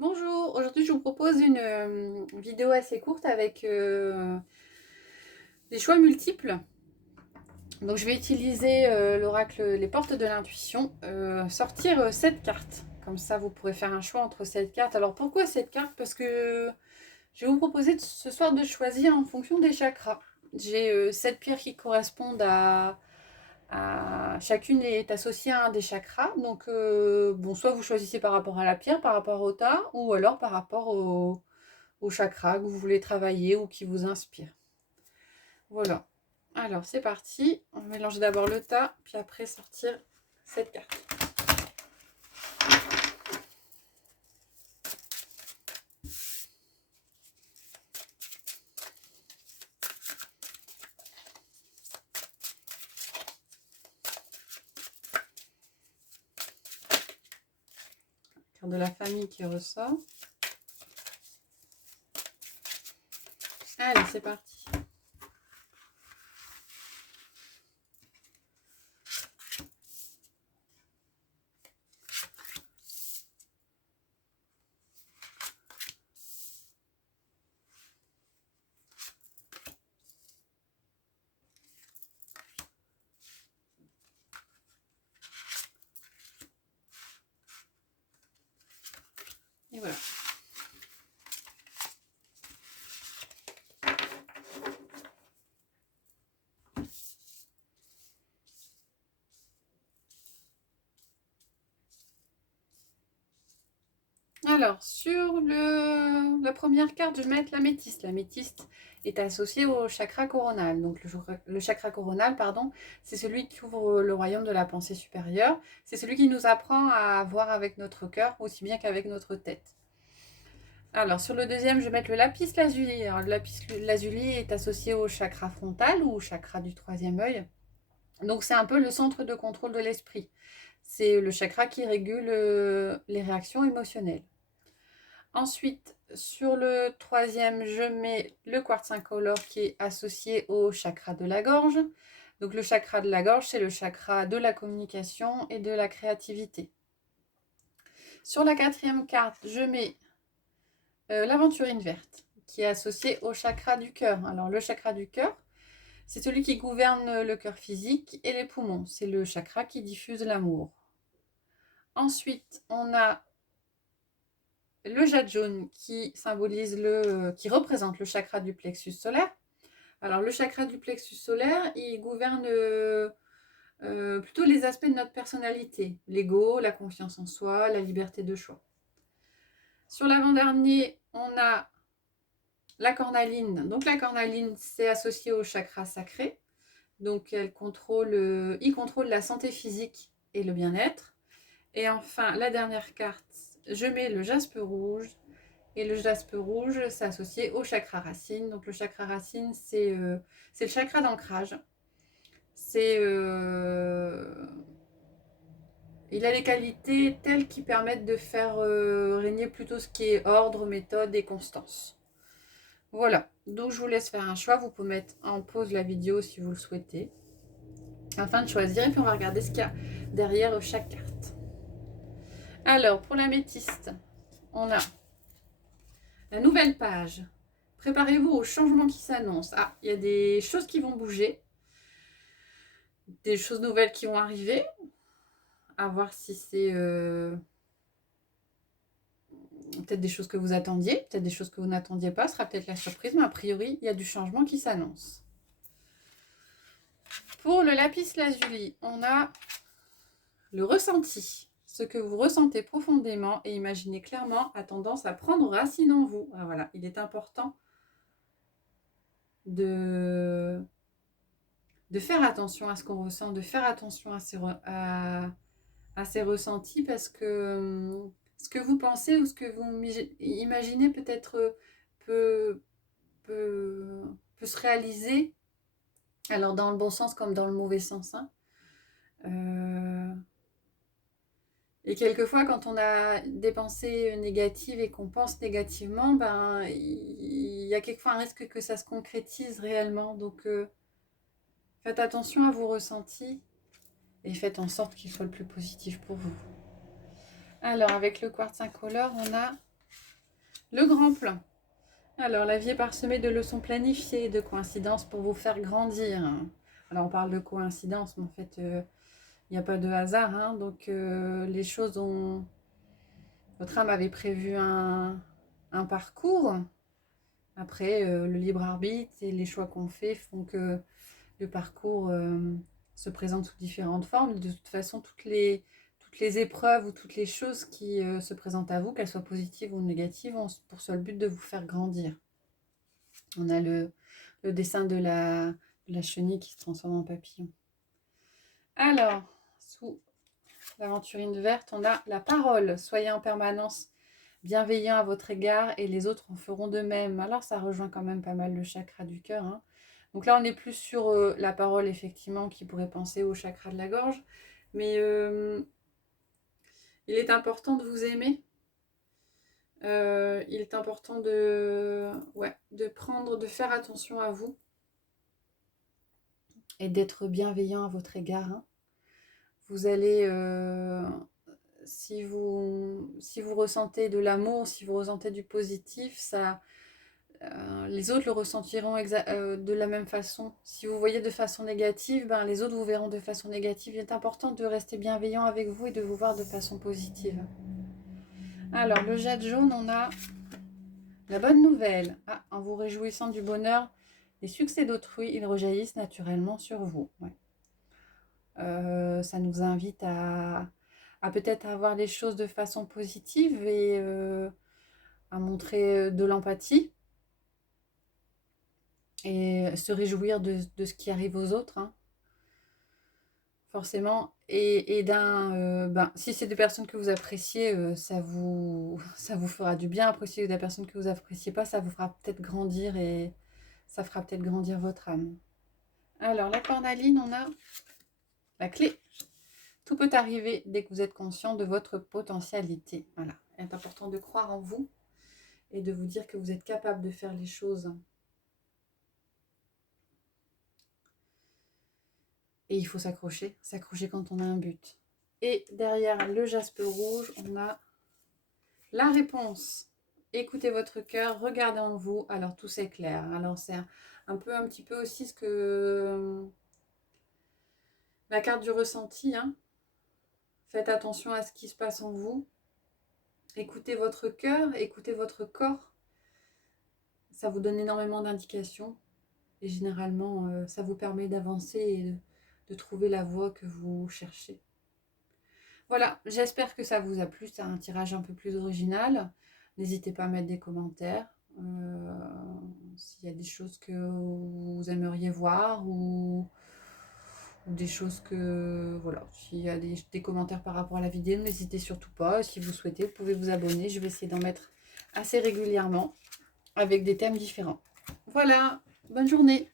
Bonjour, aujourd'hui je vous propose une vidéo assez courte avec des choix multiples. Donc je vais utiliser l'oracle Les Portes de l'Intuition, sortir 7 cartes. Comme ça vous pourrez faire un choix entre 7 cartes. Alors pourquoi 7 cartes? Parce que je vais vous proposer ce soir de choisir en fonction des chakras. J'ai 7 pierres qui correspondent chacune est associée à un des chakras. Donc bon, soit vous choisissez par rapport à la pierre, par rapport au tas, ou alors par rapport au chakra que vous voulez travailler ou qui vous inspire. Voilà. Alors c'est parti. On mélange d'abord le tas, puis après sortir cette carte. Carte de la famille qui ressort. Allez, c'est parti. Et voilà. Alors, sur la première carte, je vais mettre l'améthyste. L'améthyste est associée au chakra coronal. Donc, le chakra coronal, pardon, c'est celui qui ouvre le royaume de la pensée supérieure. C'est celui qui nous apprend à voir avec notre cœur aussi bien qu'avec notre tête. Alors, sur le deuxième, je vais mettre le lapis lazuli. Alors, le lapis lazuli est associé au chakra frontal ou au chakra du troisième œil. Donc, c'est un peu le centre de contrôle de l'esprit. C'est le chakra qui régule les réactions émotionnelles. Ensuite, sur le troisième, je mets le quartz incolore qui est associé au chakra de la gorge. Donc, le chakra de la gorge, c'est le chakra de la communication et de la créativité. Sur la quatrième carte, je mets l'aventurine verte, qui est associée au chakra du cœur. Alors le chakra du cœur, c'est celui qui gouverne le cœur physique et les poumons. C'est le chakra qui diffuse l'amour. Ensuite, on a le jade jaune qui qui représente le chakra du plexus solaire. Alors le chakra du plexus solaire, il gouverne plutôt les aspects de notre personnalité, l'ego, la confiance en soi, la liberté de choix. Sur l'avant-dernier, on a la cornaline. Donc la cornaline, c'est associé au chakra sacré. Donc il contrôle la santé physique et le bien-être. Et enfin, la dernière carte, je mets le jaspe rouge. Et le jaspe rouge, c'est associé au chakra racine. Donc le chakra racine, c'est le chakra d'ancrage. Il a les qualités telles qui permettent de faire régner plutôt ce qui est ordre, méthode et constance. Voilà, donc je vous laisse faire un choix. Vous pouvez mettre en pause la vidéo si vous le souhaitez, afin de choisir. Et puis on va regarder ce qu'il y a derrière chaque carte. Alors, pour l'améthyste, on a la nouvelle page. Préparez-vous au changement qui s'annonce. Ah, il y a des choses qui vont bouger, des choses nouvelles qui vont arriver. À voir si c'est peut-être des choses que vous attendiez, peut-être des choses que vous n'attendiez pas. Ce sera peut-être la surprise, mais a priori, il y a du changement qui s'annonce. Pour le lapis lazuli, on a le ressenti. Ce que vous ressentez profondément et imaginez clairement a tendance à prendre racine en vous. Ah, voilà, il est important de faire attention à ce qu'on ressent, de faire attention à ses ressentis, parce que ce que vous pensez ou ce que vous imaginez peut-être peut, peut, peut se réaliser, alors dans le bon sens comme dans le mauvais sens. Hein. Et quelquefois, quand on a des pensées négatives et qu'on pense négativement, ben, il y a quelquefois un risque que ça se concrétise réellement. Donc, faites attention à vos ressentis et faites en sorte qu'ils soient le plus positif pour vous. Alors, avec le quartz incolore, on a Le grand plan. Alors, la vie est parsemée de leçons planifiées et de coïncidences pour vous faire grandir. Alors, on parle de coïncidence, mais en fait, il n'y a pas de hasard. Hein. Donc, les choses ont... Votre âme avait prévu un parcours. Après, le libre arbitre et les choix qu'on fait font que le parcours se présente sous différentes formes. De toute façon, toutes les épreuves ou toutes les choses qui se présentent à vous, qu'elles soient positives ou négatives, ont pour seul but de vous faire grandir. On a le dessin de la chenille qui se transforme en papillon. Alors, sous l'aventurine verte, on a la parole. Soyez en permanence bienveillant à votre égard et les autres en feront de même. Alors, ça rejoint quand même pas mal le chakra du cœur. Hein. Donc là, on est plus sur la parole, effectivement, qui pourrait penser au chakra de la gorge. Mais il est important de vous aimer. Il est important de prendre, de faire attention à vous. Et d'être bienveillant à votre égard. Hein. Vous allez, si vous ressentez de l'amour, si vous ressentez du positif, ça, les autres le ressentiront de la même façon. Si vous voyez de façon négative, ben, les autres vous verront de façon négative. Il est important de rester bienveillant avec vous et de vous voir de façon positive. Alors, le jade jaune, on a la bonne nouvelle. Ah, en vous réjouissant du bonheur, les succès d'autrui, ils rejaillissent naturellement sur vous. Ouais. Ça nous invite à peut-être avoir les choses de façon positive et à montrer de l'empathie et se réjouir de ce qui arrive aux autres, hein, forcément. Et si c'est des personnes que vous appréciez, ça vous fera du bien. Après, si c'est des personnes que vous appréciez pas, ça vous fera peut-être grandir et ça fera peut-être grandir votre âme. Alors, la cornaline, on a la clé. Tout peut arriver dès que vous êtes conscient de votre potentialité. Voilà. Il est important de croire en vous et de vous dire que vous êtes capable de faire les choses. Et il faut s'accrocher quand on a un but. Et derrière le jaspe rouge, on a la réponse. Écoutez votre cœur, regardez en vous. Alors tout s'éclaire. Alors c'est un petit peu aussi ce que la carte du ressenti. Hein. Faites attention à ce qui se passe en vous. Écoutez votre cœur, écoutez votre corps. Ça vous donne énormément d'indications. Et généralement, ça vous permet d'avancer et de trouver la voie que vous cherchez. Voilà, j'espère que ça vous a plu. C'est un tirage un peu plus original. N'hésitez pas à mettre des commentaires. S'il y a des choses que vous aimeriez voir ou des choses que... Voilà, s'il y a des commentaires par rapport à la vidéo, n'hésitez surtout pas. Si vous souhaitez, vous pouvez vous abonner. Je vais essayer d'en mettre assez régulièrement avec des thèmes différents. Voilà, bonne journée.